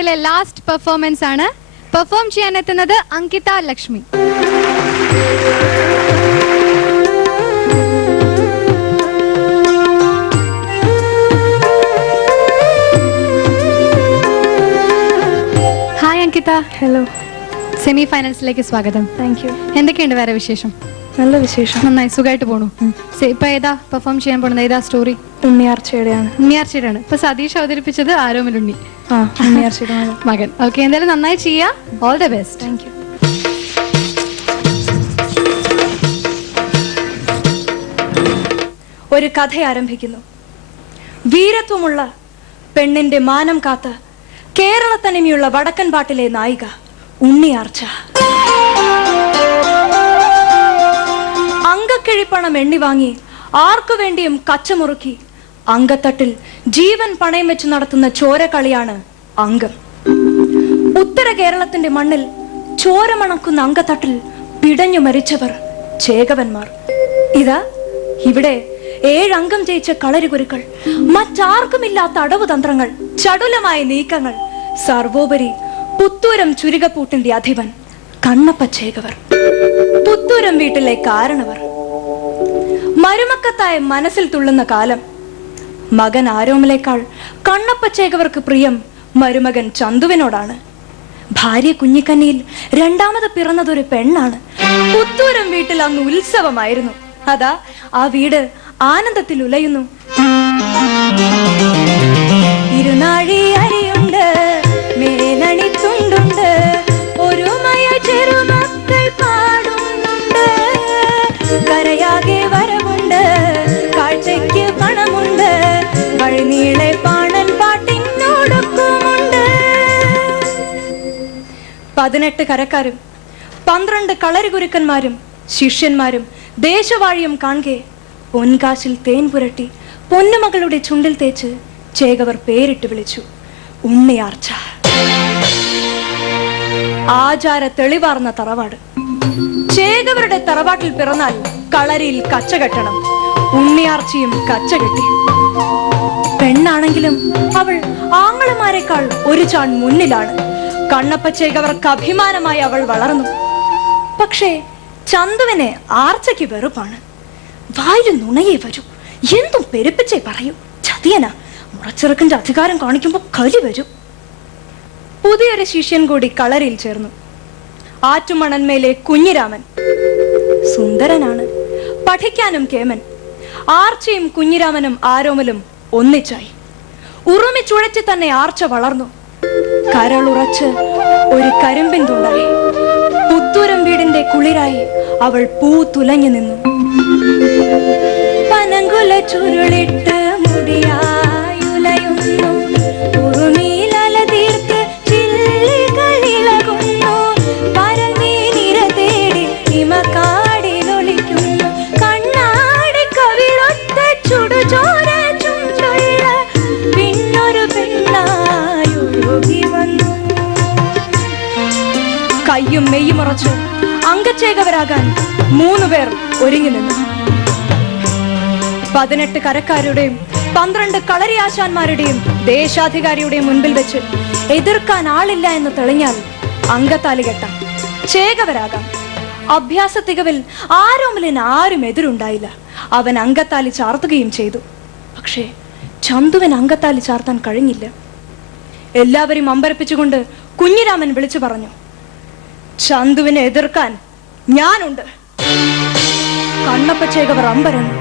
റൗണ്ടിലെ last performance ആണ്. Perform ചെയ്യാൻ എത്തുന്നത് Ankita Lakshmi. Hi Ankita. Hello. Semi ഫൈനൽസിലേക്ക് സ്വാഗതം. Thank you. എന്തൊക്കെയുണ്ട് വേറെ വിശേഷം? നല്ല വിശേഷം. നന്നായി സുഖമായിട്ട് പോണു. ഇപ്പൊ ഏതാ പെർഫോം ചെയ്യാൻ പോണത്? ഏതാ സ്റ്റോറി? ഉണ്ണിയാർച്ചയുടെയാണ്. ഉണ്ണിയാർച്ചയുടെയാണ്. ഇപ്പൊ സതീഷ് അവതരിപ്പിച്ചത് ആരോമലുണ്ണി. ഉണ്ണിയാർച്ചയുടെ മകൻ. ഓക്കെ, എന്തായാലും നന്നായി ചെയ്യാ. All the best. Thank U. ഒരു കഥ ആരംഭിക്കുന്നു. വീരത്വമുള്ള പെണ്ണിന്റെ മാനം കാത്ത് കേരളത്തനിമയുള്ള വടക്കൻ പാട്ടിലെ നായിക ഉണ്ണിയാർച്ച. അങ്കക്കിഴിപ്പണം എണ്ണി വാങ്ങി ആർക്കു വേണ്ടിയും കച്ചമുറുക്കി അങ്കത്തട്ടിൽ ജീവൻ പണയം വെച്ച് നടത്തുന്ന ചോരക്കളിയാണ് അങ്കം. ഉത്തര കേരളത്തിന്റെ മണ്ണിൽ ചോരമണക്കുന്ന അങ്കത്തട്ടിൽ പിടഞ്ഞു മരിച്ചവർ ചേകവന്മാർ. ഇതാ ഇവിടെ 7 അംഗം ജയിച്ച കളരികുരുക്കൾ, മറ്റാർക്കുമില്ലാത്ത അടവു തന്ത്രങ്ങൾ, ചടുലമായ നീക്കങ്ങൾ, സർവോപരി പുത്തൂരം ചുരികപ്പൂട്ടിന്റെ അധിപൻ കണ്ണപ്പ ചേകവർ, പുത്തൂരം വീട്ടിലെ കാരണവർ. മരുമക്കത്തായ മനസ്സിൽ തുള്ളുന്ന കാലം. മകൻ ആരോമലേക്കാൾ കണ്ണപ്പ ചേകവർക്ക് പ്രിയം മരുമകൻ ചന്തുവിനോടാണ്. ഭാര്യ കുഞ്ഞിക്കന്നിയിൽ രണ്ടാമത് പിറന്നതൊരു പെണ്ണാണ്. പുത്തൂരം വീട്ടിൽ അന്ന് ഉത്സവമായിരുന്നു. അതാ ആ വീട് ആനന്ദത്തിൽ ഉലയുന്നു. ഇരുനാഴി അരിയുണ്ട്, മേലണിത്തുണ്ടുണ്ട്, ഒരു മയ ചെറുമക്കൾ പാടുന്നുണ്ട്, കരയാകെ വരവുണ്ട്, കാഴ്ചയ്ക്ക് പണമുണ്ട്, വഴിനീളെ പാണൻ പാട്ടിനോടൊപ്പമുണ്ട്. 18 കരക്കാരും 12 കളരികുരുക്കന്മാരും ശിഷ്യന്മാരും ദേശവാഴിയും കാണെ പൊൻകാശിൽ തേൻ പുരട്ടി പൊന്നുമകളുടെ ചുണ്ടിൽ തേച്ച് ചേകവർ പേരിട്ട് വിളിച്ചു ഉണ്ണിയാർച്ച. ആചാര തെളിവാർന്ന തറവാട്. ചേകവരുടെ തറവാട്ടിൽ പിറന്നാൽ കളരിയിൽ കച്ചകെട്ടണം. ഉണ്ണിയാർച്ചയും കച്ചകെട്ടി. പെണ്ണാണെങ്കിലും അവൾ ആങ്ങളമാരെക്കാൾ ഒരു ചാൺ മുന്നിലാണ്. കണ്ണപ്പ ചേകവർക്ക് അഭിമാനമായി അവൾ വളർന്നു. പക്ഷേ ചന്തുവിനെ ആർച്ചയ്ക്ക് വെറുപ്പാണ്. വായിൽ നുണയെ വരൂ, എന്തും പെരുപ്പിച്ചേ പറയൂ. ചതിയനാ. മുറച്ചെറുക്കന്റെ അധികാരം കാണിക്കുമ്പോൾ കലി വരൂ. പുതിയൊരു ശിഷ്യൻ കൂടി കളരിയിൽ ചേർന്നു. ആറ്റുമണന്മേലെ കുഞ്ഞിരാമൻ. സുന്ദരനാണ്, പഠിക്കാനും കേമൻ. ആർച്ചയും കുഞ്ഞിരാമനും ആരോമലും ഒന്നിച്ചായി. ഉറുമിച്ചുഴച്ച് തന്നെ ആർച്ച വളർന്നു. കരളുറച്ച് ഒരു കരിമ്പിൻ തുണ്ടായി. പുത്തൂരം വീടിന്റെ കുളിരായി അവൾ പൂ തുലഞ്ഞു നിന്നു. പനങ്കുല ചുരുളിട്ട് മുടിയായുലയുന്നു, ഉറുമിയിലല തീർത്ത് ചില്ലികളിളകുന്നു, പരമീ നിര തേടി ഹിമക്കാടിലൊളിക്കുന്നു, കണ്ണാടി കവിളൊത്ത ചുടുചോര ചുണ്ടുള്ള പിന്നൊരു പെണ്ണായൊഴുകി വന്നു. കയ്യും മെയ്യുമുറച്ചു അംഗച്ചേകവരാകാൻ 3 പേർ ഒരുങ്ങി നിന്നു. 18 കരക്കാരുടെയും 12 കളരി ആശാന്മാരുടെയും ദേശാധികാരിയുടെയും മുൻപിൽ വെച്ച് എതിർക്കാൻ ആളില്ല എന്ന് തെളിഞ്ഞാൽ അങ്കത്താലി കെട്ടാം, ചേകവരാകാം. അഭ്യാസ തികവിൽ ആരോമലിന് ആരും എതിരുണ്ടായില്ല. അവൻ അങ്കത്താലി ചാർത്തുകയും ചെയ്തു. പക്ഷേ ചന്തുവിന് അങ്കത്താലി ചാർത്താൻ കഴിഞ്ഞില്ല. എല്ലാവരും അമ്പരപ്പിച്ചുകൊണ്ട് കുഞ്ഞിരാമൻ വിളിച്ചു പറഞ്ഞു, ചന്തുവിനെ എതിർക്കാൻ ഞാനുണ്ട്. കണ്ണപ്പ ചേകവർ അമ്പരന്നു.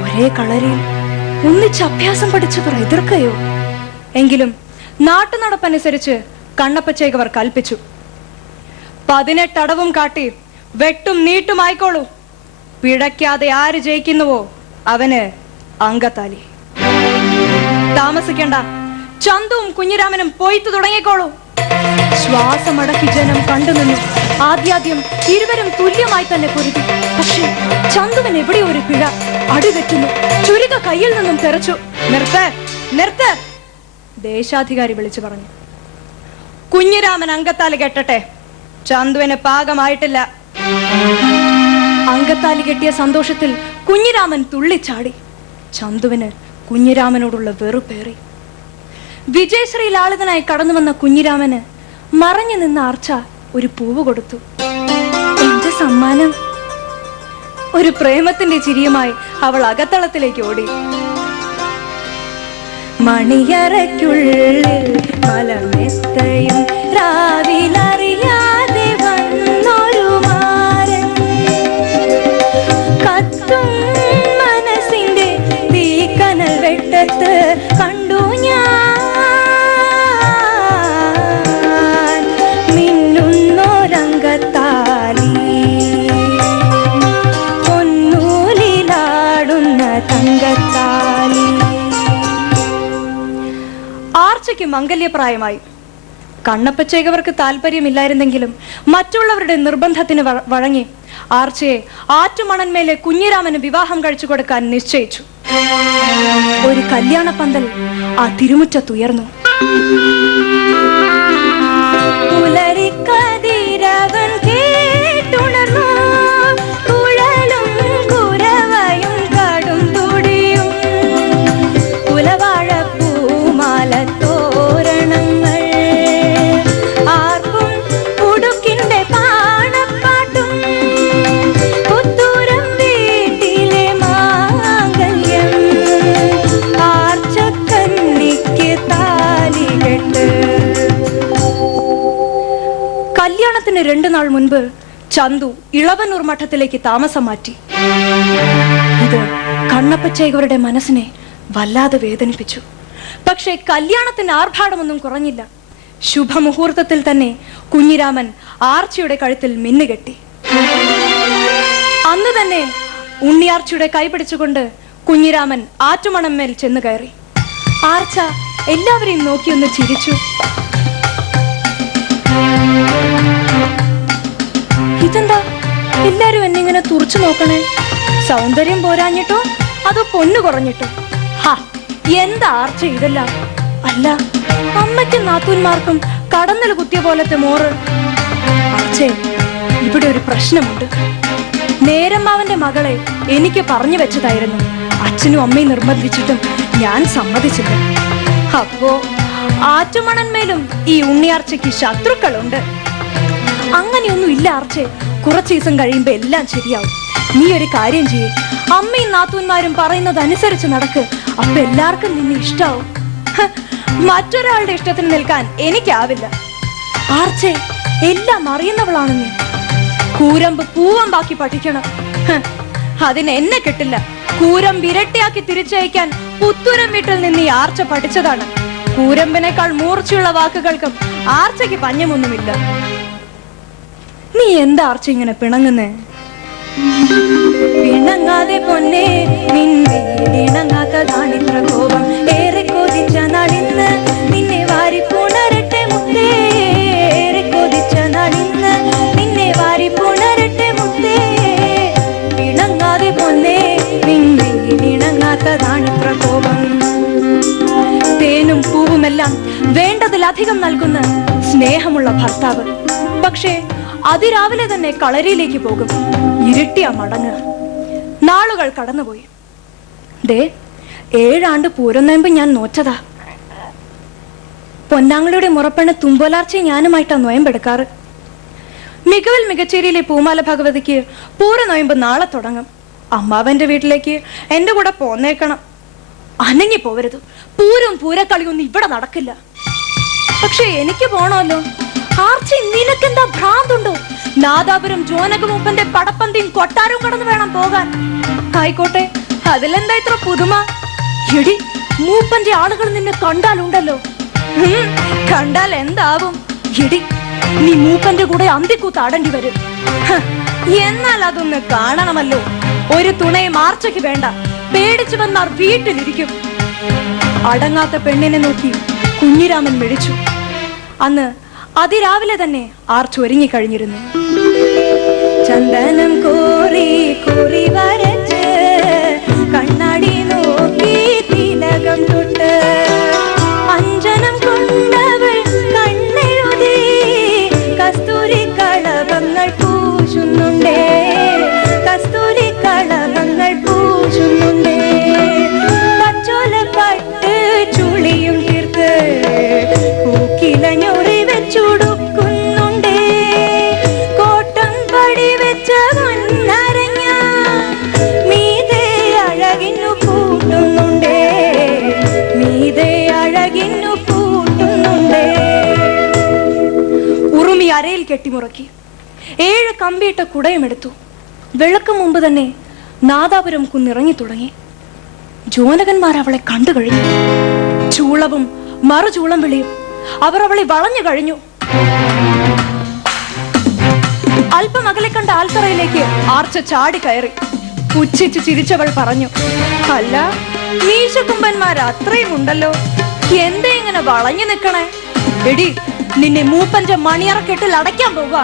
ഒരേ കളരിയിൽ ഒന്നിച്ച് അഭ്യാസം പഠിച്ചവർ എതിർക്കയോ? എങ്കിലും നാട്ടുനടപ്പനുസരിച്ച് കണ്ണപ്പ ചേകവർ കൽപ്പിച്ചു, 18 അടവും കാട്ടി വെട്ടും നീട്ടുമായിക്കോളൂ. പിഴയ്ക്കാതെ ആര് ജയിക്കുന്നുവോ അവന് അങ്കത്താലി. താമസിക്കണ്ട, ചന്തുവും കുഞ്ഞിരാമനും പൊയ്ത്തു തുടങ്ങിക്കോളൂ. ശ്വാസമടക്കി ജനം കണ്ടുനിന്നു. ആദ്യാദ്യം ഇരുവരും തുല്യമായി തന്നെ പൊരുതി. പക്ഷേ ചന്തുവിന് എവിടെ ഒരു പിഴ. അടിതെറ്റുന്നു. ചുരിക കയ്യിൽ നിന്നും തെറിച്ചു. നിർത്ത്, നിർത്ത്, ദേശാധികാരി വിളിച്ചു പറഞ്ഞു. കുഞ്ഞിരാമൻ അങ്കത്താലി കെട്ടട്ടെ, ചന്തുവിന് പാകമായിട്ടില്ല. അങ്കത്താലി കെട്ടിയ സന്തോഷത്തിൽ കുഞ്ഞിരാമൻ തുള്ളിച്ചാടി. ചന്തുവിന് കുഞ്ഞിരാമനോടുള്ള വെറുപ്പേറി. വിജയശ്രീ ലാളിതനായി കടന്നു വന്ന കുഞ്ഞിരാമന് മറഞ്ഞു നിന്ന ആർച്ച ഒരു പൂവ് കൊടുത്തു. എന്റെ സമ്മാനം. ഒരു പ്രേമത്തിന്റെ ചിരിയുമായി അവൾ അകത്തളത്തിലേക്ക് ഓടി. മണിയറയ്ക്കുള്ളിൽ മലമെത്തയും രാവിലറിയാതെ വന്നൊരു മാരൻ, കത്തും മനസ്സിന്റെ തീക്കനൽ വെട്ടത്ത് കണ്ടു ഞാൻ മിന്നുന്നോരംഗത്താലി, പൊന്നൂലിലാടുന്ന തങ്കത്താലി. ആർച്ചയ്ക്ക് മംഗല്യപ്രായമായി. കണ്ണപ്പച്ചേകവർക്ക് താല്പര്യമില്ലായിരുന്നെങ്കിലും മറ്റുള്ളവരുടെ നിർബന്ധത്തിന് വഴങ്ങി ആർച്ചയെ ആറ്റുമണന്മേലെ കുഞ്ഞിരാമന് വിവാഹം കഴിച്ചു കൊടുക്കാൻ നിശ്ചയിച്ചു. ഒരു കല്യാണ പന്തൽ ആ തിരുമുറ്റത്തുയർന്നു. പുലരിക്കതിരവൻ കേട്ടുണർന്നു, കുഴലും കുരവയും കടും തുടിയും കുലവാഴപ്പൂമാലത്തോരണങ്ങൾ ആർക്കും ഉടുക്കിന്റെ പാണപ്പാട്ടും പുത്തൂരം വീട്ടിലെ മാംഗല്യം ആർച്ചക്കന്നിക്ക് താലികെട്ട്. കല്യാണത്തിന് 2 നാൾ മുൻപ് ചന്തു ഇളവന്നൂർ മഠത്തിലേക്ക് താമസം മാറ്റി. ഇത് കണ്ണപ്പച്ചേകവരുടെ മനസ്സിനെ വല്ലാതെ വേദനിപ്പിച്ചു. പക്ഷേ കല്യാണത്തിന് ആർഭാടമൊന്നും കുറഞ്ഞില്ല. ശുഭമുഹൂർത്തത്തിൽ തന്നെ കുഞ്ഞിരാമൻ ആർച്ചയുടെ കഴുത്തിൽ മിന്നുകെട്ടി. അന്ന് തന്നെ ഉണ്ണിയാർച്ചയുടെ കൈ പിടിച്ചുകൊണ്ട് കുഞ്ഞിരാമൻ ആറ്റുമണമ്മേൽ ചെന്ന് കയറി. ആർച്ച എല്ലാവരെയും നോക്കിയൊന്ന് ചിരിച്ചു. ഇതെന്താ എല്ലാരും എന്നിങ്ങനെ തുറച്ചു നോക്കണേ? സൗന്ദര്യം പോരാഞ്ഞിട്ടോ അതോ പൊന്നു കുറഞ്ഞിട്ടോ? ഹാ, എന്താ ആർച്ച ഇതെല്ലാം? അല്ല, അമ്മയ്ക്കും നാത്തൂന്മാർക്കും കടന്നൽ കുത്തിയ പോലത്തെ മോറ്. ആർച്ചേ, ഇവിടെ ഒരു പ്രശ്നമുണ്ട്. നേരമ്മാവന്റെ മകളെ എനിക്ക് പറഞ്ഞു വെച്ചതായിരുന്നു. അച്ഛനും അമ്മയും നിർബന്ധിച്ചിട്ടും ഞാൻ സമ്മതിച്ചില്ല. അപ്പോ ആറ്റുമണന്മേലും ഈ ഉണ്ണിയാർച്ചയ്ക്ക് ശത്രുക്കളുണ്ട്. അങ്ങനെയൊന്നും ഇല്ല ആർച്ചേ. കുറച്ചു ദിവസം കഴിയുമ്പോ എല്ലാം ശരിയാവും. നീ ഒരു കാര്യം ചെയ്യേ, അമ്മയും നാത്തൂന്മാരും പറയുന്നത് അനുസരിച്ച് നടക്ക്. അപ്പൊ എല്ലാവർക്കും നിന്നെ ഇഷ്ടാവും. മറ്റൊരാളുടെ ഇഷ്ടത്തിന് നിൽക്കാൻ എനിക്കാവില്ല. ആർച്ചേ, എല്ലാം അറിയുന്നവളാണ് നീ. കൂരമ്പ് പൂവമ്പാക്കി പഠിക്കണം. അതിന് എന്നെ കിട്ടില്ല. കൂരമ്പ് ഇരട്ടിയാക്കി തിരിച്ചയക്കാൻ പുത്തൂരം വീട്ടിൽ നിന്ന് ഈ ആർച്ച പഠിച്ചതാണ്. കൂരമ്പിനേക്കാൾ മൂർച്ചയുള്ള വാക്കുകൾക്കും ആർച്ചയ്ക്ക് പഞ്ഞമൊന്നുമില്ല. നീ എന്താ ആർച്ച ഇങ്ങനെ പിണങ്ങുന്നേ? പിണങ്ങാതെ പൊന്നേ, നിന്നിണങ്ങാത്തതാണിത്ര കോപം. ഏറെ കൊതിച്ച നാളിന്ന് നിന്നെ വാരി പുണരട്ടെ മുത്തേ, ഏറെ കൊതിച്ച നാളിന്ന് നിന്നെ വാരി പുണരട്ടെ മുത്തേ. പിണങ്ങാതെ പൊന്നേ, നിന്നിണങ്ങാത്തതാണിത്ര കോപം. തേനും പൂവുമെല്ലാം വേണ്ടതിലധികം നൽകുന്ന സ്നേഹമുള്ള ഭർത്താവ്. പക്ഷേ അതിരാവിലെ തന്നെ കളരിയിലേക്ക് പോകും. ഇരുട്ടിയ മടങ്ങുക. നാളുകൾ കടന്നുപോയി. 7 ആണ്ട് പൂരനോയമ്പ് ഞാൻ നോറ്റതാ. പൊന്നാങ്ങളുടെ മുറപ്പെണ്ണ തുമ്പോലാർച്ചയെ ഞാനുമായിട്ടാ നോയമ്പെടുക്കാറ്. മികവിൽ മികച്ചേരിയിലെ പൂമാല ഭഗവതിക്ക് പൂരനോയമ്പ് നാളെ തുടങ്ങും. അമ്മാവന്റെ വീട്ടിലേക്ക് എന്റെ കൂടെ പോന്നേക്കണം. അനങ്ങി പോവരുത്. പൂരവും പൂരക്കളിയൊന്നും ഇവിടെ നടക്കില്ല. പക്ഷെ എനിക്ക് പോണമല്ലോ. ആർച്ചി, നിനക്കെന്താ ഭ്രാന്തുണ്ടോ? നാദാപുരം ജോനകമൂപ്പന്റെ പടപ്പന്തിയും കൊട്ടാരവും കടന്നു വേണം പോകാൻ. ആയിക്കോട്ടെ, അതിലെന്താ ഇത്ര പുതുമ? എടി, മൂപ്പന്റെ ആളുകൾ നിന്നെ കണ്ടാലുണ്ടല്ലോ. കണ്ടാൽ എന്താവും? എടി, നീ മൂപ്പന്റെ കൂടെ അന്തിക്കൂത്താടേണ്ടി വരും. എന്നാൽ അതൊന്ന് കാണണമല്ലോ. ഒരു തുണയും ആർച്ചയ്ക്ക് വേണ്ട. പേടിച്ചു വന്നാർ വീട്ടിലിരിക്കും. അടങ്ങാത്ത പെണ്ണിനെ നോക്കി കുഞ്ഞിരാമൻ മിഴിച്ചു. അന്ന് അതിരാവിലെ തന്നെ ആർച്ച ഒരുങ്ങിക്കഴിഞ്ഞിരുന്നു. ചന്ദനം കോറി കോറി വരച്ച് കണ്ണാടി നോക്കി തിലകം തൊട്ട് അഞ്ജനം കൊണ്ടവൾ കണ്ണെഴുതി കസ്തൂരി കളഭങ്ങൾ പൂശുന്നുണ്ടേ, കസ്തൂരി കളഭങ്ങൾ പൂശുന്നുണ്ടേ. പച്ചോല പട്ട് ചുളിയും തീർത്ത് കിടന്നുറക്കി. 7 കമ്പിയിട്ട കുടയുമെടുത്തു. വെളുക്കും മുമ്പ് തന്നെ നാദാപുരം കുന്നിറങ്ങി തുടങ്ങി. ജോനകന്മാർ അവളെ കണ്ടു കഴിഞ്ഞു. ചൂളവും മറുചൂളം വിളിയും. അവർ അവളെ വളഞ്ഞു കഴിഞ്ഞു. അല്പം അകലെ കണ്ട ആൽത്തറയിലേക്ക് ആർച്ച ചാടി കയറി. പുച്ഛിച്ച് ചിരിച്ചവൾ പറഞ്ഞു, അല്ല, മീശക്കുമ്പന്മാർ അത്രയും ഉണ്ടല്ലോ, എന്താ ഇങ്ങനെ വളഞ്ഞു നിക്കണേ? എടി, നിന്നെ മൂപ്പന്റെ മണിയറക്കെട്ടിൽ അടയ്ക്കാൻ പോവാ.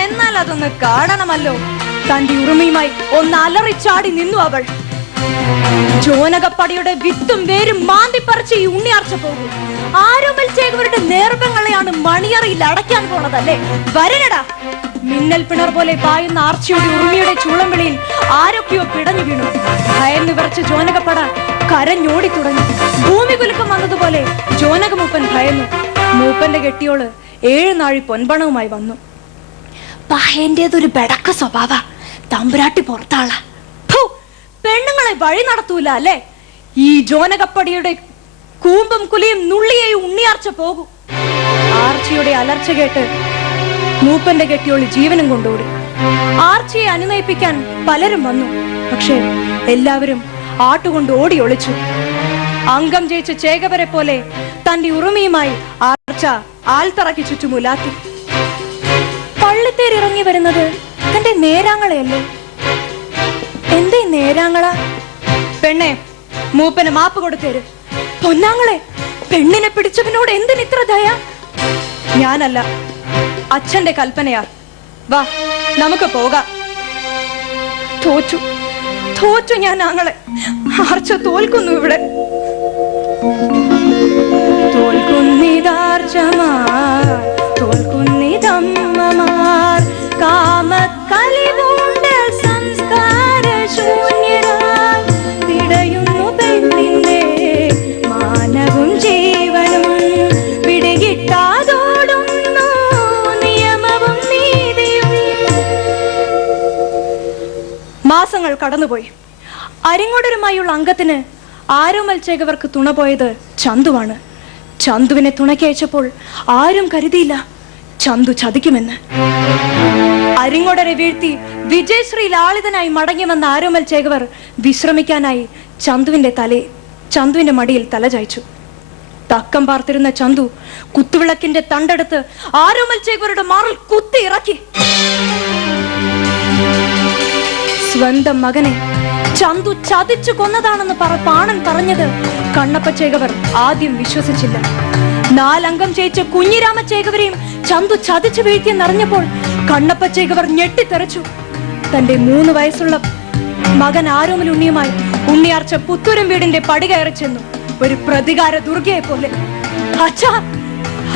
എന്നാൽ അതൊന്ന് കാണണമല്ലോ. തന്റെ ഉറുമിയുമായി ഒന്ന് അലറിച്ചാടി നിന്നു അവൾ. ജോനകപ്പടിയുടെ വിത്തും വേരും മാന്തിപ്പറിച്ച് ഈ ഉണ്ണിയാർച്ച പോകും. ആരോമൽ ചേകവരുടെ നേർവങ്ങളെയാണ് മണിയറയിൽ അടയ്ക്കാൻ പോണതല്ലേ? വരണടാ. മിന്നൽ പിണർ പോലെ പായുന്ന ആർച്ചയുടെ ഉറുമിയുടെ ചൂളം വിളിയിൽ ആരൊക്കെയോ പിടഞ്ഞു വീണു. ഭയന്ന് വിറച്ച് ജോനകപ്പട കരഞ്ഞോടി തുടങ്ങി. ഭൂമി കുലുക്കം വന്നതുപോലെ ജോനകമൂപ്പൻ ഭയന്നു. മൂപ്പന്റെ കെട്ടിയോള് 7 നാഴി പൊൻപണവുമായി വന്നു. പഹേന്റേതൊരു ബെടക്ക സ്വഭാവ. തമ്പുരാട്ടി പുറത്താള. പെണ്ണുങ്ങളെ വഴി നടത്തൂല അല്ലേ? ഈ ജോനകപ്പടിയുടെ കൂമ്പും കുലിയും നുള്ളിയെയും ഉണ്ണിയാർച്ച പോകൂ. ആർച്ചയുടെ അലർച്ച കേട്ട് മൂപ്പന്റെ കെട്ടിയോളി ജീവനും കൊണ്ടോടി. ആർച്ചയെ അനുനയിപ്പിക്കാൻ പലരും വന്നു. പക്ഷേ എല്ലാവരും ആട്ടുകൊണ്ട് ഓടി ഒളിച്ചു. അംഗം ജയിച്ച ചേകവരെ പോലെ തന്റെ ഉറുമിയുമായി ആർച്ച ആൽത്തറയ്ക്ക് ചുറ്റുമുലാത്തി. പള്ളിത്തേരിറങ്ങി വരുന്നത് തന്റെ നേരാങ്ങളെയല്ലേ? എന്തേ നേരാങ്ങള? പെണ്ണെ, മൂപ്പന് മാപ്പ് കൊടുത്തേര്. പൊന്നാങ്ങളെ, പെണ്ണിനെ പിടിച്ചവനോട് എന്തിനിത്ര ദയ? ഞാനല്ല, അച്ഛന്റെ കൽപ്പനയാ. വാ, നമുക്ക് പോകാം. തോറ്റു തോറ്റു ഞാൻ ആങ്ങളെ. ആർച്ച തോൽക്കുന്നു ഇവിടെ. തോൽക്കുന്നിതാർച്ചമാർ, തോൽക്കുന്നിതമ്മമാർ, കാമക്കലിവുണ്ട് സംസ്കാര ശൂന്യരാൽ പിടയുന്നു പെണ്ണിന്റെ മാനവും ജീവനും. പിടികിട്ടാതോടുന്നു നിയമവും നീതിയും. മാസങ്ങൾ കടന്നുപോയി. അരിങ്ങോടരുമായുള്ള അംഗത്തിന് ആരോമൽ ചേകവർക്ക് തുണ പോയത് ചന്തുവാണ്. ചന്തുവിനെ തുണയ്ക്കയച്ചപ്പോൾ ആരും കരുതിയില്ല ചന്തു ചതിക്കുമെന്ന്. അരിങ്ങോടരെ വീഴ്ത്തി വിജയശ്രീ ലാളിതനായി മടങ്ങി വന്ന ആരോമൽ ചേകവർ വിശ്രമിക്കാനായി ചന്തുവിന്റെ മടിയിൽ തല ചായ്ച്ചു. തക്കം പാർത്തിരുന്ന ചന്തു കുത്തുവിളക്കിന്റെ തണ്ടെടുത്ത് ആരോമൽ ചേകവരുടെ മാറിൽ കുത്തി ഇറക്കി. സ്വന്തം മകനെ ചന്തു ചതിച്ചു കൊന്നതാണെന്ന് പാണൻ പറഞ്ഞത് കണ്ണപ്പ ചേകവർ ആദ്യം വിശ്വസിച്ചില്ല. 4 അംഗം ജയിച്ച കുഞ്ഞിരാമ ചേകവരെയും ചന്തു ചതിച്ചു വീഴ്ത്തിയെന്നറിഞ്ഞപ്പോൾ കണ്ണപ്പ ചേകവർ ഞെട്ടിത്തെറിച്ചു. തന്റെ 3 വയസ്സുള്ള മകൻ ആരോമൽ ഉണ്ണിയുമായി ഉണ്ണിയാർച്ച പുത്തൂരം വീടിന്റെ പടി കയറി ചെന്നു. ഒരു പ്രതികാര ദുർഗയെ പോലെ. അച്ഛാ,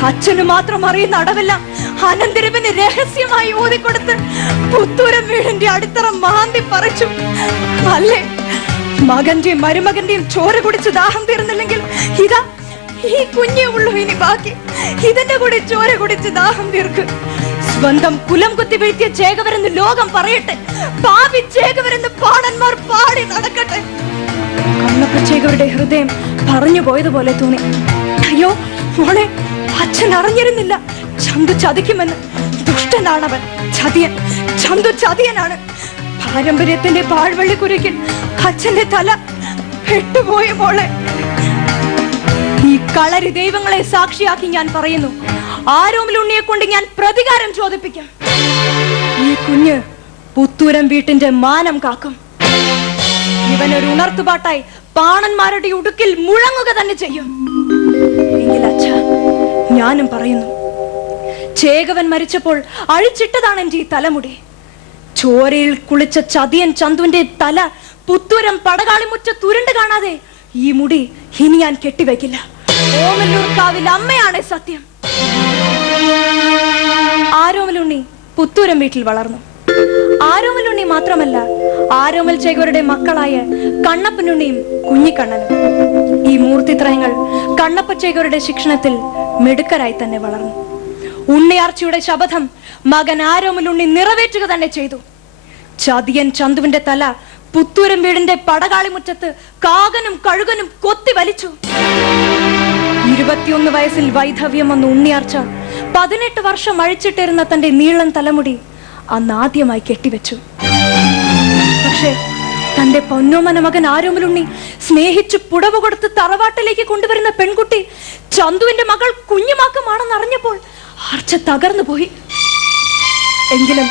അച്ഛന് മാത്രം അറിയുന്ന അടവെല്ലാം അനന്തരവന് രഹസ്യമായി ഓതിക്കൊടുത്ത് പുത്തൂരം വീടിന്റെ അടിത്തറ മാന്തി പറിച്ചു. അല്ലേ, മകന്റെയും മരുമകന്റെയും ചോര കുടിച്ച് ദാഹം തീർന്നില്ലെങ്കിൽ ഇതാ ഈ കുഞ്ഞേ ഉള്ളൂ ഇനി ബാക്കി. ഇതിന്റെ കൂടെ ചോര കുടിച്ച് ദാഹം തീർക്ക്. സ്വന്തം കുലം കുത്തി വീഴ്ത്തിയ ചേകവരെന്ന് ലോകം പറയട്ടെ. പാപി ചേകവരെന്ന് പാടന്മാർ പാടി നടക്കട്ടെ. കണ്ണപ്പ ചേകവരുടെ ഹൃദയം പറഞ്ഞു പോയതുപോലെ തോന്നി. അയ്യോ മോളെ, അച്ഛൻ അറിഞ്ഞിരുന്നില്ല ചന്തു ചതിക്കുമെന്ന്. ദുഷ്ടനാണവൻ, ചതിയൻ. ചന്തു ചതിയനാണ്. പാരമ്പര്യത്തിന്റെ പാഴ്വള്ളി കുരുക്കിൽ അച്ഛന്റെ തല പെട്ടുപോയ മോളെ. ഈ കളരി ദൈവങ്ങളെ സാക്ഷിയാക്കി ഞാൻ പറയുന്നു, ആരോമൽ ഉണ്ണിയെ കൊണ്ട് ഞാൻ പ്രതികാരം ചോദിപ്പിക്കാം. ഈ കുഞ്ഞ് പുത്തൂരം വീട്ടിന്റെ മാനം കാക്കും. ഇവനൊരു ഉണർത്തുപാട്ടായി പാണന്മാരുടെ ഉടുക്കിൽ മുഴങ്ങുക തന്നെ ചെയ്യും. എങ്കിൽ അച്ഛ, ഞാനും പറയുന്നു, ചേകവൻ മരിച്ചപ്പോൾ അഴിച്ചിട്ടതാണ് എന്റെ ഈ തലമുടി. ചോരയിൽ കുളിച്ച ചതിയൻ ചന്തുവിന്റെ തല പുത്തൂരം പടകാളിമുറ്റ തുരുണ്ട് കാണാതെ ഈ മുടി ഇനി ഞാൻ കെട്ടിവെക്കില്ല. ഓമല്ലൂർക്കാവിൽ അമ്മയാണ് സത്യം. ആരോമലുണ്ണി പുത്തൂരം വീട്ടിൽ വളർന്നു. ആരോമലുണ്ണി മാത്രമല്ല, ആരോമൽ ചേകവരുടെ മക്കളായ കണ്ണപ്പനുണ്ണിയും കുഞ്ഞിക്കണ്ണനും. ഈ മൂർത്തിത്രയങ്ങൾ കണ്ണപ്പ ചേകവരുടെ ശിക്ഷണത്തിൽ മിടുക്കരായി തന്നെ വളർന്നു. ഉണ്ണിയാർച്ചയുടെ ശപഥം മകൻ ആരോമലുണ്ണി നിറവേറ്റുക തന്നെ ചെയ്തു. ചതിയൻ ചന്തുവിന്റെ തല പുത്തൂരം വീടിന്റെ പടകാളിമുറ്റത്ത് കാകനും കഴുകനും കൊത്തി വലിച്ചു. 21 വയസ്സിൽ വൈധവ്യം വന്ന ഉണ്ണിയാർച്ച 18 വർഷം അഴിച്ചിട്ടിരുന്ന തന്റെ നീളൻ തലമുടി അന്ന് ആദ്യമായി കെട്ടിവെച്ചു. പക്ഷേ തന്റെ പൊന്നോമന മകൻ ആരോമലുണ്ണി സ്നേഹിച്ചു പുടവ കൊടുത്ത് തറവാട്ടിലേക്ക് കൊണ്ടുവരുന്ന പെൺകുട്ടി ചന്തുവിന്റെ മകൾ കുഞ്ഞുമാക്കമാണെന്ന് അറിഞ്ഞപ്പോൾ ആർച്ച തകർന്നു പോയി. എങ്കിലും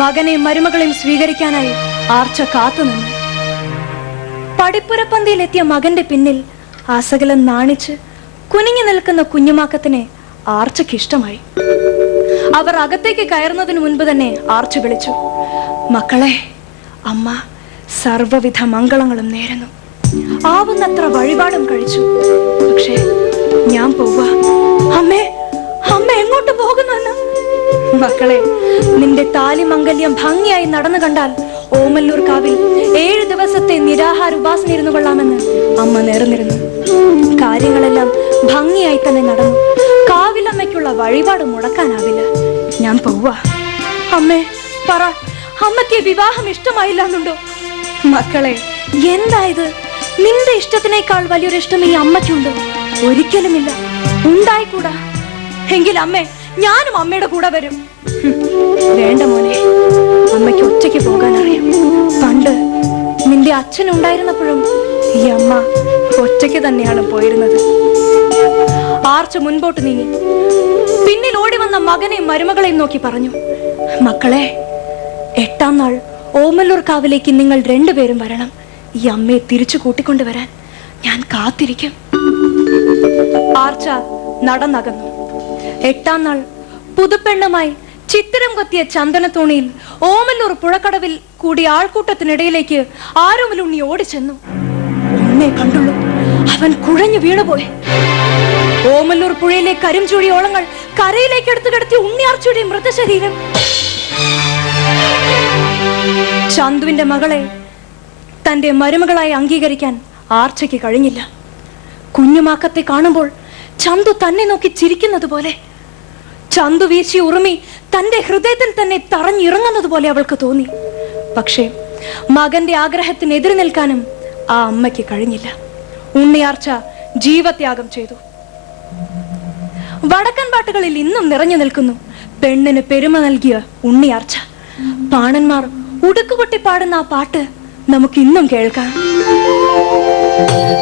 മകനെയും മരുമകളെയും സ്വീകരിക്കാനായി ആർച്ച കാത്തുനിന്നു. പടിപ്പുരപ്പന്തിയിലെത്തിയ മകന്റെ പിന്നിൽ ആസകലം നാണിച്ച് കുനിഞ്ഞു നിൽക്കുന്ന കുഞ്ഞുമാക്കത്തിനെ ആർച്ചയ്ക്ക് ഇഷ്ടമായി. അവർ അകത്തേക്ക് കയറുന്നതിന് മുൻപ് തന്നെ ആർച്ച വിളിച്ചു, മക്കളെ, അമ്മ സർവവിധ മംഗളങ്ങളും നേരുന്നു. ആവുന്നത്ര വഴിപാടും കഴിച്ചു. പക്ഷേ ഞാൻ പോവാ. അമ്മേ, അമ്മ എങ്ങോട്ട് പോകുന്നു? മക്കളെ, നിന്റെ താലി മംഗല്യം ഭംഗിയായി നടന്നു കണ്ടാൽ ഓമല്ലൂർ കാവിൽ 7 ദിവസത്തെ നിരാഹാര ഉപാസന ഇരുന്നു കൊള്ളാമെന്ന് അമ്മ നേർന്നിരുന്നു. കാര്യങ്ങളെല്ലാം ഭംഗിയായി തന്നെ നടന്നു. കാവിലമ്മയ്ക്കുള്ള വഴിപാട് മുടക്കാനാവില്ല. ഞാൻ പോവാ. അമ്മേ, പറ, അമ്മയ്ക്ക് വിവാഹം ഇഷ്ടമായില്ല എന്നുണ്ടോ? മക്കളെ, എന്തായത്? നിന്റെ ഇഷ്ടത്തിനേക്കാൾ വലിയൊരു ഇഷ്ടം ഈ അമ്മയ്ക്കുണ്ടോ? ഒരിക്കലുമില്ല, ഉണ്ടായിക്കൂടാ. എങ്കിൽ അമ്മേ, ഞാനും അമ്മയുടെ കൂടെ വരും. വേണ്ട മോനെ, അമ്മയ്ക്ക് ഒറ്റയ്ക്ക് പോകാൻ അറിയാം. പണ്ട് നിന്റെ അച്ഛൻ ഉണ്ടായിരുന്നപ്പോഴും ഈ അമ്മ ഒറ്റയ്ക്ക് തന്നെയാണ് പോയിരുന്നത്. ആർച്ച മുൻപോട്ട് നീങ്ങി പിന്നിൽ ഓടി വന്ന മകനെയും മരുമകളെയും നോക്കി പറഞ്ഞു, മക്കളെ, 8-ാം നാൾ ഓമല്ലൂർ കാവിലേക്ക് നിങ്ങൾ 2 പേരും വരണം. ഈ അമ്മയെ തിരിച്ചു കൂട്ടിക്കൊണ്ടുവരാൻ ഞാൻ കാത്തിരിക്കും. ആർച്ച നടന്നകന്നു. 8-ാം നാൾ പുതുപ്പെണ്ണുമായി ചിത്തിരം കൊത്തിയ ചന്ദനത്തോണിയിൽ ഓമല്ലൂർ പുഴക്കടവിൽ കൂടി ആൾക്കൂട്ടത്തിനിടയിലേക്ക് ആരോമലുണ്ണി ഓടിച്ചെന്നു. ഒന്നേ കണ്ടുള്ളൂ, അവൻ കുഴഞ്ഞു വീണുപോയി. ഓമല്ലൂർ പുഴയിലെ കരിംചുഴിയോളങ്ങൾ കരയിലേക്ക് എടുത്തു കിടത്തിയ ഉണ്ണിയാർച്ചയുടെ മൃതശരീരം. ചന്തുവിന്റെ മകളെ തന്റെ മരുമകളായി അംഗീകരിക്കാൻ ആർച്ചയ്ക്ക് കഴിഞ്ഞില്ല. കുഞ്ഞുമാക്കത്തെ കാണുമ്പോൾ ചന്തു തന്നെ നോക്കി ചിരിക്കുന്നത് പോലെ, ചന്തു വീശി ഉറുമി തന്റെ ഹൃദയത്തിൽ തന്നെ തറഞ്ഞിറങ്ങുന്നത് പോലെ അവൾക്ക് തോന്നി. പക്ഷേ മകന്റെ ആഗ്രഹത്തിന് എതിര് നിൽക്കാനും ആ അമ്മയ്ക്ക് കഴിഞ്ഞില്ല. ഉണ്ണിയാർച്ച ജീവത്യാഗം ചെയ്തു. വടക്കൻ പാട്ടുകളിൽ ഇന്നും നിറഞ്ഞു നിൽക്കുന്നു പെണ്ണിന് പെരുമ നൽകിയ ഉണ്ണിയാർച്ച. പാണന്മാർ ഉടുക്കുകൊട്ടി പാടുന്ന ആ പാട്ട് നമുക്ക് ഇന്നും കേൾക്കാം.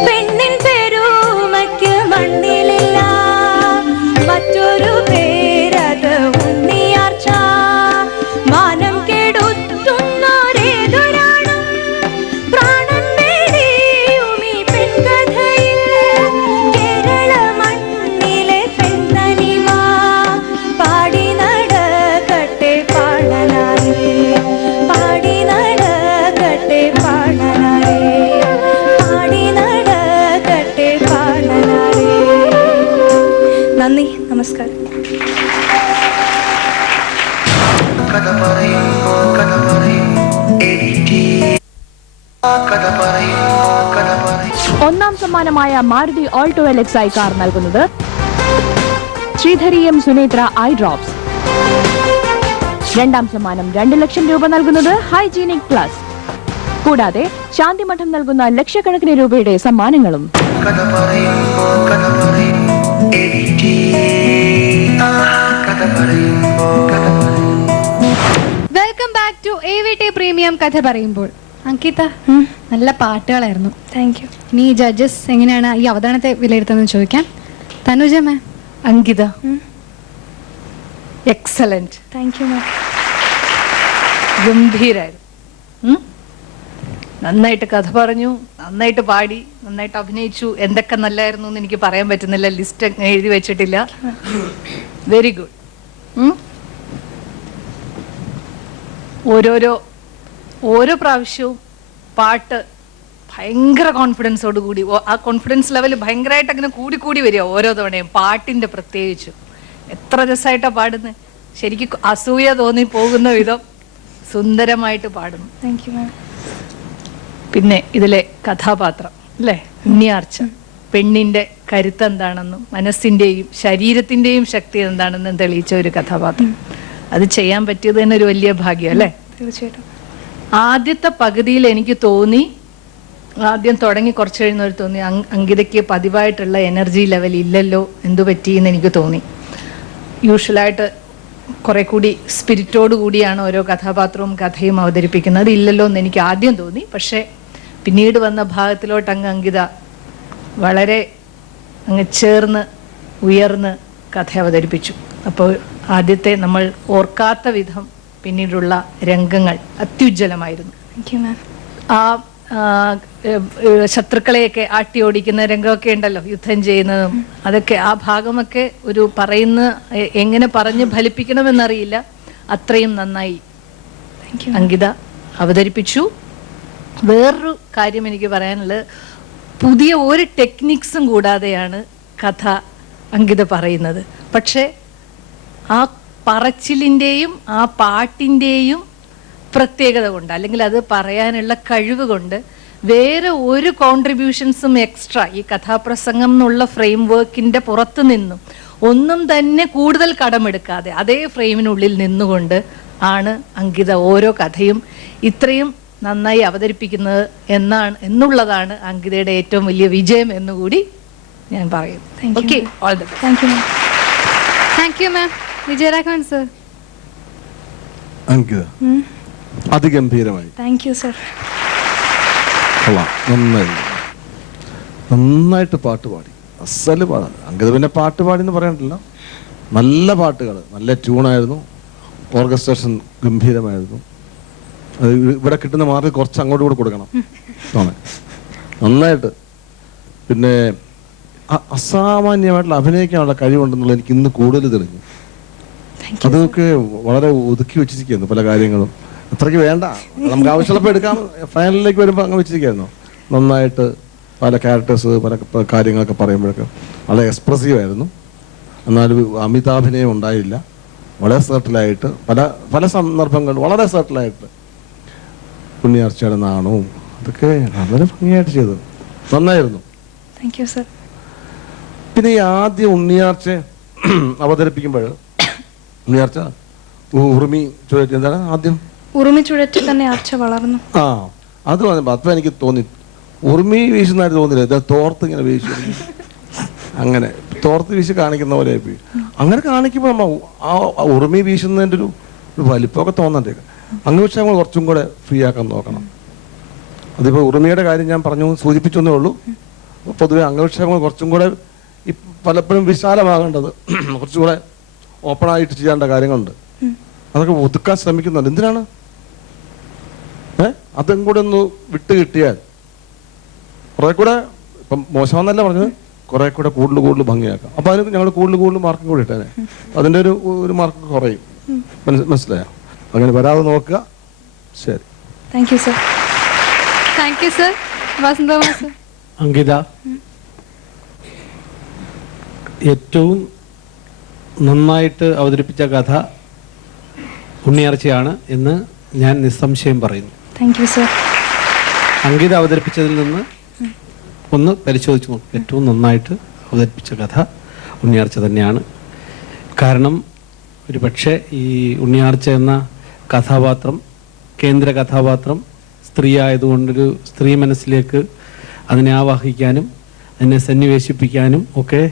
പെണ്ണിൻ പെരുമയ്ക്ക് മണ്ണിലില്ല മറ്റൊരു പേരത് ഉണ്ണിയാർച്ച. മാനം കെടുത്തുന്നോരേതൊരാളും പ്രാണൻ നേടിയും ഈ പെൺകഥയിൽ. കേരള മണ്ണിലെ പെൺതനിമ പാടി നടക്കട്ടെ പാടനാരേ, പാടി നടക്കട്ടെ പാടനാരേ, പാടി നടക്കട്ടെ പാടനാരേ. നന്ദി, നമസ്കാരം. ഒന്നാം സമ്മാനമായ മാരുതി ഓൾട്ടോ LXi കാർ നൽകുന്നത് Sreedhari M Sunetra eye drops. 2ാം സമ്മാനം 2 ലക്ഷം രൂപ നൽകുന്നത് ഹൈജീനിക് പ്ലസ്. കൂടാതെ ശാന്തിമഠം നൽകുന്ന ലക്ഷക്കണക്കിന് രൂപയുടെ സമ്മാനങ്ങളും. Welcome back to AVT premium കഥ പറയുമ്പോൾ. അങ്കിത, നല്ല പാട്ടുകളായിരുന്നു. Thank you. ഇനി ജഡ്ജസ് എങ്ങനെയാണ് ഈ അവതരണത്തെ വിലയിരുത്തുന്നത് ചോദിക്കാം. Tanuja ma'am. Ankita, excellent, thank you ma'am. ഗംഭീരായിരുന്നു. നന്നായിട്ട് കഥ പറഞ്ഞു, നന്നായിട്ട് പാടി, നന്നായിട്ട് അഭിനയിച്ചു. എന്തൊക്കെ നല്ലായിരുന്നു എന്ന് എനിക്ക് പറയാൻ പറ്റുന്നില്ല, ലിസ്റ്റ് എഴുതി വെച്ചിട്ടില്ല. Very good. ഓരോ പ്രാവശ്യവും പാട്ട് ഭയങ്കര കോൺഫിഡൻസോട് കൂടി, ആ കോൺഫിഡൻസ് ലെവൽ ഭയങ്കരമായിട്ട് അങ്ങനെ കൂടി വരിക ഓരോ തവണയും. പാട്ടിന്റെ പ്രത്യേകിച്ചും എത്ര രസമായിട്ടാണ് പാടുന്നത്. ശരിക്കും അസൂയ തോന്നി പോകുന്ന വിധം സുന്ദരമായിട്ട് പാടുന്നു. താങ്ക് യു മാം. പിന്നെ ഇതിലെ കഥാപാത്രം അല്ലേ, ഉണ്ണിയാർച്ച, പെണ്ണിന്റെ കരുത്ത് എന്താണെന്നും മനസ്സിന്റെയും ശരീരത്തിന്റെയും ശക്തി എന്താണെന്നും തെളിയിച്ച ഒരു കഥാപാത്രം. അത് ചെയ്യാൻ പറ്റിയത് തന്നെ ഒരു വലിയ ഭാഗ്യം അല്ലേ. തീർച്ചയായിട്ടും. ആദ്യത്തെ പകുതിയിൽ എനിക്ക് തോന്നി, ആദ്യം തുടങ്ങി കുറച്ച് കഴിയുന്നവർ തോന്നി അങ്കിതയ്ക്ക് പതിവായിട്ടുള്ള എനർജി ലെവൽ ഇല്ലല്ലോ, എന്തു പറ്റിയെന്ന് എനിക്ക് തോന്നി. യൂഷ്വലായിട്ട് കുറെ കൂടി സ്പിരിറ്റോട് കൂടിയാണ് ഓരോ കഥാപാത്രവും കഥയും അവതരിപ്പിക്കുന്നത്. ഇല്ലല്ലോ എന്ന് എനിക്ക് ആദ്യം തോന്നി. പക്ഷേ പിന്നീട് വന്ന ഭാഗത്തിലോട്ട് അങ്കിത വളരെ ചേർന്ന് ഉയർന്ന് കഥ അവതരിപ്പിച്ചു. അപ്പോൾ ആദ്യത്തെ നമ്മൾ ഓർക്കാത്ത വിധം പിന്നീടുള്ള രംഗങ്ങൾ അത്യുജ്വലമായിരുന്നു. ആ ശത്രുക്കളെയൊക്കെ ആട്ടി ഓടിക്കുന്ന രംഗമൊക്കെ ഉണ്ടല്ലോ, യുദ്ധം ചെയ്യുന്നതും അതൊക്കെ, ആ ഭാഗമൊക്കെ ഒരു എങ്ങനെ പറഞ്ഞ് ഫലിപ്പിക്കണമെന്നറിയില്ല, അത്രയും നന്നായി അങ്കിത അവതരിപ്പിച്ചു. വേറൊരു കാര്യം എനിക്ക് പറയാനുള്ളത്, പുതിയ ഒരു ടെക്നിക്സും കൂടാതെയാണ് കഥ അങ്കിത പറയുന്നത്. പക്ഷെ ആ പറച്ചിലിൻ്റെയും ആ പാട്ടിൻ്റെയും പ്രത്യേകത കൊണ്ട്, അല്ലെങ്കിൽ അത് പറയാനുള്ള കഴിവ് കൊണ്ട് വേറെ ഒരു കോൺട്രിബ്യൂഷൻസും എക്സ്ട്രാ ഈ കഥാപ്രസംഗം എന്നുള്ള ഫ്രെയിം വർക്കിൻ്റെ പുറത്തു നിന്നും ഒന്നും തന്നെ കൂടുതൽ കടമെടുക്കാതെ അതേ ഫ്രെയിമിനുള്ളിൽ നിന്നുകൊണ്ട് ആണ് അങ്കിത ഓരോ കഥയും ഇത്രയും നന്നായി അവതരിപ്പിക്കുന്നത് എന്നുള്ളതാണ് അങ്കിതയുടെ ഏറ്റവും വലിയ വിജയം എന്നുകൂടി ഞാൻ പറയും. Okay, all the best. Thank you ma'am. Vijayaraghavan sir. Ankita അതിഗംഭീരമായി. Thank you sir. നന്നായിട്ട് പാട്ട് പാടി, അസല് പാടാ. അങ്കിത പിന്നെ പാട്ട് പാടി എന്ന് പറയാനില്ല, നല്ല പാട്ടുകൾ, നല്ല ട്യൂണായിരുന്നു, ഓർക്കസ്ട്രേഷൻ ഗംഭീരമായിരുന്നു. അത് ഇവിടെ കിട്ടുന്ന മാർക്ക് കുറച്ച് അങ്ങോട്ട് കൂടെ കൊടുക്കണം. നന്നായിട്ട്. പിന്നെ അസാമാന്യമായിട്ടുള്ള അഭിനയിക്കാനുള്ള കഴിവുണ്ടെന്നുള്ളത് എനിക്ക് ഇന്ന് കൂടുതൽ തെളിഞ്ഞു. അതൊക്കെ വളരെ ഒതുക്കി വെച്ചിരിക്കുന്നു പല കാര്യങ്ങളും. അത്രയ്ക്ക് വേണ്ട, നമുക്ക് ആവശ്യമുള്ളപ്പോൾ എടുക്കാം. ഫൈനലിലേക്ക് വരുമ്പോൾ അങ്ങ് വെച്ചിരിക്കുന്നു. നന്നായിട്ട് പല ക്യാരക്ടേഴ്സ്, പല കാര്യങ്ങളൊക്കെ പറയുമ്പോഴൊക്കെ വളരെ എക്സ്പ്രസീവ് ആയിരുന്നു. എന്നാലും അമിതാഭിനയം ഉണ്ടായില്ല. വളരെ സെർട്ടിലായിട്ട് പല സന്ദർഭങ്ങൾ വളരെ സെർട്ടിലായിട്ട് ഉണ്ണിയാർച്ചയുടെ നാണവും അതൊക്കെ വളരെ ഭംഗിയായിട്ട് ചെയ്തു. നന്നായിരുന്നു. Thank you sir. പിന്നെ ഈ ആദ്യം ഉണ്ണിയാർച്ച അവതരിപ്പിക്കുമ്പോൾ ഉണ്ണിയാർച്ച ഉറുമി ചുഴറ്റി, എന്താണ് ആദ്യം ഉറുമി ചുഴറ്റി തന്നെ ആർച്ച വളർന്നു. അത് അപ്പൊ എനിക്ക് തോന്നി ഉറുമി വീശുന്നതായിട്ട് തോന്നില്ല, ഇത് തോർത്ത് ഇങ്ങനെ വീശി, അങ്ങനെ തോർത്ത് വീശി കാണിക്കുന്ന പോലെ പോയി. അങ്ങനെ കാണിക്കുമ്പോൾ ആ ഉറുമി വീശുന്നതിൻ്റെ ഒരു വലിപ്പമൊക്കെ തോന്നണ്ടേ. അങ്ങനെ വെച്ചാൽ നമ്മൾ കുറച്ചും കൂടെ ഫ്രീ ആക്കാൻ നോക്കണം. അതിപ്പോൾ ഉറുമിയുടെ കാര്യം ഞാൻ സൂചിപ്പിച്ചെന്നേ ഉള്ളൂ. പൊതുവെ അംഗവിക്ഷേപങ്ങൾ കുറച്ചും കൂടെ പലപ്പോഴും വിശാലമാകേണ്ടത്, കുറച്ചും കൂടെ ഓപ്പണായിട്ട് ചെയ്യേണ്ട കാര്യങ്ങളുണ്ട്. അതൊക്കെ ഒതുക്കാൻ ശ്രമിക്കുന്നുണ്ട്. എന്തിനാണ്? അതും കൂടെ ഒന്ന് വിട്ട് കിട്ടിയാൽ കുറെ കൂടെ, ഇപ്പം മോശമെന്നല്ല പറഞ്ഞത്, കുറെ കൂടെ കൂടുതൽ ഭംഗിയാക്കാം. അപ്പൊ അതിന് ഞങ്ങൾ കൂടുതൽ മാർക്കും കൂടി ഇട്ടേനെ. അതിന്റെ ഒരു മാർക്ക് കുറയും. മനസ്സിലായോ? അങ്ങനെ വരാതെ നോക്കുക. ശരി, thank you sir. Thank you sir. Vasanthakumar sir. Ankita ഏറ്റവും നന്നായിട്ട് അവതരിപ്പിച്ച കഥ ഉണ്ണിയാർച്ചയാണ് എന്ന് ഞാൻ നിസ്സംശയം പറയുന്നു. Thank you sir. അങ്കിത അവതരിപ്പിച്ചതിൽ നിന്ന് ഒന്ന് പരിശോധിച്ച് നോക്കും. ഏറ്റവും നന്നായിട്ട് അവതരിപ്പിച്ച കഥ ഉണ്ണിയാർച്ച തന്നെയാണ്. കാരണം ഒരു പക്ഷേ ഈ ഉണ്ണിയാർച്ച എന്ന കഥാപാത്രം, കേന്ദ്ര കഥാപാത്രം സ്ത്രീ ആയതുകൊണ്ടൊരു സ്ത്രീ മനസ്സിലേക്ക് അതിനെ ആവാഹിക്കാനും അതിനെ സന്നിവേശിപ്പിക്കാനും ഒക്കെ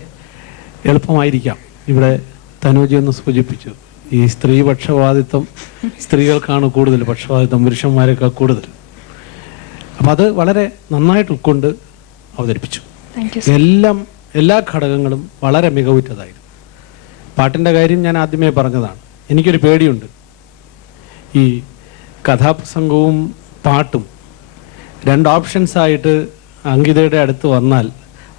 എളുപ്പമായിരിക്കാം. ഇവിടെ തനൂജി ഒന്ന് സൂചിപ്പിച്ചു, ഈ സ്ത്രീ പക്ഷപാതിത്വം സ്ത്രീകൾക്കാണ് കൂടുതൽ പക്ഷപാതിത്വം, പുരുഷന്മാരെക്കാൾ കൂടുതൽ. അപ്പം അത് വളരെ നന്നായിട്ട് ഉൾക്കൊണ്ട് അവതരിപ്പിച്ചു. എല്ലാ ഘടകങ്ങളും വളരെ മികവുറ്റതായിരുന്നു. പാട്ടിൻ്റെ കാര്യം ഞാൻ ആദ്യമേ പറഞ്ഞതാണ്. എനിക്കൊരു പേടിയുണ്ട്, ഈ കഥാപ്രസംഗവും പാട്ടും രണ്ട് ഓപ്ഷൻസായിട്ട് അങ്കിതയുടെ അടുത്ത് വന്നാൽ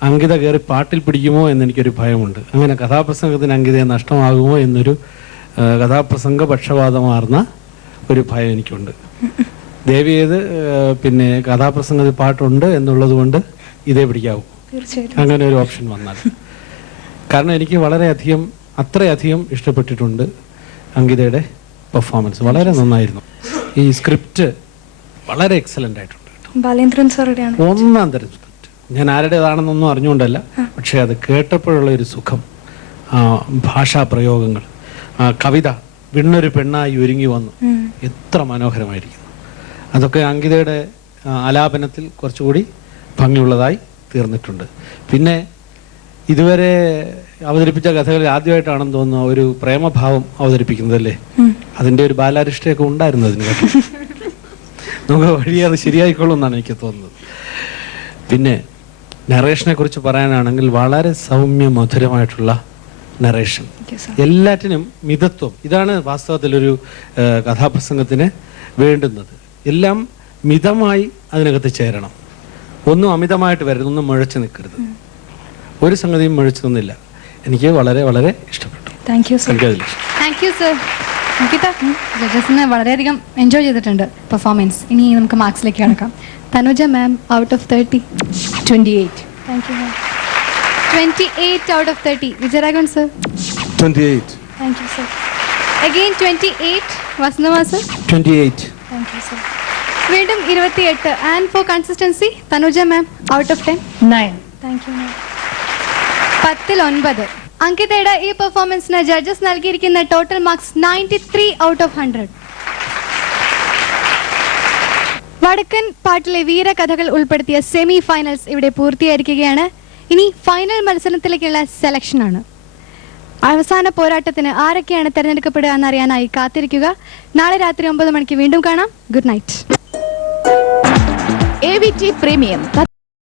അങ്കിത കയറി പാട്ടിൽ പിടിക്കുമോ എന്നെനിക്കൊരു ഭയമുണ്ട്. അങ്ങനെ കഥാപ്രസംഗത്തിന് അങ്കിതയെ നഷ്ടമാകുമോ എന്നൊരു കഥാപ്രസംഗ പക്ഷപാതമാർന്ന ഒരു ഭയം എനിക്കുണ്ട്. ദേവിയേത് പിന്നെ കഥാപ്രസംഗത്തിൽ പാട്ടുണ്ട് എന്നുള്ളത് കൊണ്ട് ഇതേ പിടിക്കാവൂ, അങ്ങനെ ഒരു ഓപ്ഷൻ വന്നാൽ. കാരണം എനിക്ക് വളരെയധികം അത്രയധികം ഇഷ്ടപ്പെട്ടിട്ടുണ്ട് അങ്കിതയുടെ പെർഫോമൻസ്. വളരെ നന്നായിരുന്നു. ഈ സ്ക്രിപ്റ്റ് വളരെ എക്സലന്റ് ആയിട്ടുണ്ട്. ബാലേന്ദ്രൻ സാറുടെയാണ്. ഒന്നാം തരം സ്ക്രിപ്റ്റ്. ഞാൻ ആരുടേതാണെന്നൊന്നും അറിഞ്ഞുകൊണ്ടല്ല, പക്ഷെ അത് കേട്ടപ്പോഴുള്ള ഒരു സുഖം, ഭാഷാ പ്രയോഗങ്ങൾ, കവിത വിണ്ണൊരു പെണ്ണായി ഒരുങ്ങി വന്നു, എത്ര മനോഹരമായിരിക്കുന്നു. അതൊക്കെ അങ്കിതയുടെ ആലാപനത്തിൽ കുറച്ചുകൂടി ഭംഗിയുള്ളതായി തീർന്നിട്ടുണ്ട്. പിന്നെ ഇതുവരെ അവതരിപ്പിച്ച കഥകളിൽ ആദ്യമായിട്ടാണെന്ന് തോന്നുന്നു ഒരു പ്രേമഭാവം അവതരിപ്പിക്കുന്നതല്ലേ. അതിന്റെ ഒരു ബാലാരിഷ്ടയൊക്കെ ഉണ്ടായിരുന്നു അതിന്. നമുക്ക് വഴി അത് ശരിയായിക്കോളും എന്നാണ് എനിക്ക് തോന്നുന്നത്. പിന്നെ നറേഷനെ കുറിച്ച് പറയാനാണെങ്കിൽ വളരെ സൗമ്യ മധുരമായിട്ടുള്ള നറേഷൻ, എല്ലാറ്റിനും മിതത്വം. ഇതാണ് വാസ്തവത്തിലൊരു കഥാപ്രസംഗത്തിന് വേണ്ടുന്നത്. എല്ലാം മിതമായി അതിനകത്ത് ചേരണം. ഒന്നും അമിതമായിട്ട് വരരുത്, ഒന്നും മുഴച്ചു നിൽക്കരുത്. ഒരു സംഗതിയും മുഴച്ചു നിന്നില്ല. എനിക്ക് വളരെ വളരെ ഇഷ്ടപ്പെട്ടു. Thank you sir. Thank you sir. Ankita, ജഡ്ജസിനെ വളരെയധികം എൻജോയ് ചെയ്തിട്ടുണ്ട് പെർഫോമൻസ്. ഇനി നമുക്ക് മാർക്സിലേക്ക് കടക്കാം. Tanuja ma'am, out of 30. 28. Thank you ma'am. 28 out of 30. Vijayaraghavan sir. 28. Thank you sir. Again 28. വസന്തമാ സർ. 28. Thank you sir. വീണ്ടും 28. And for consistency Tanuja ma'am, out of 10. 9. Thank you ma'am. 10ൽ 9. അങ്കിതയുടെ ഈ പെർഫോമൻസിന് ജഡ്ജസ് നൽകിയിരിക്കുന്ന ടോട്ടൽ മാർക്സ് 93 ഔട്ട് ഓഫ് 100. വടക്കൻ പാട്ടിലെ വീരകഥകൾ ഉൾപ്പെടുത്തിയ സെമി ഫൈനൽസ് ഇവിടെ പൂർത്തിയായിരിക്കുകയാണ്. ഇനി ഫൈനൽ മത്സരത്തിലേക്കുള്ള സെലക്ഷൻ ആണ്. അവസാന പോരാട്ടത്തിന് ആരൊക്കെയാണ് തിരഞ്ഞെടുക്കപ്പെടുക എന്നറിയാനായി കാത്തിരിക്കുക. നാളെ രാത്രി 9 മണിക്ക് വീണ്ടും കാണാം. Good night. AVT premium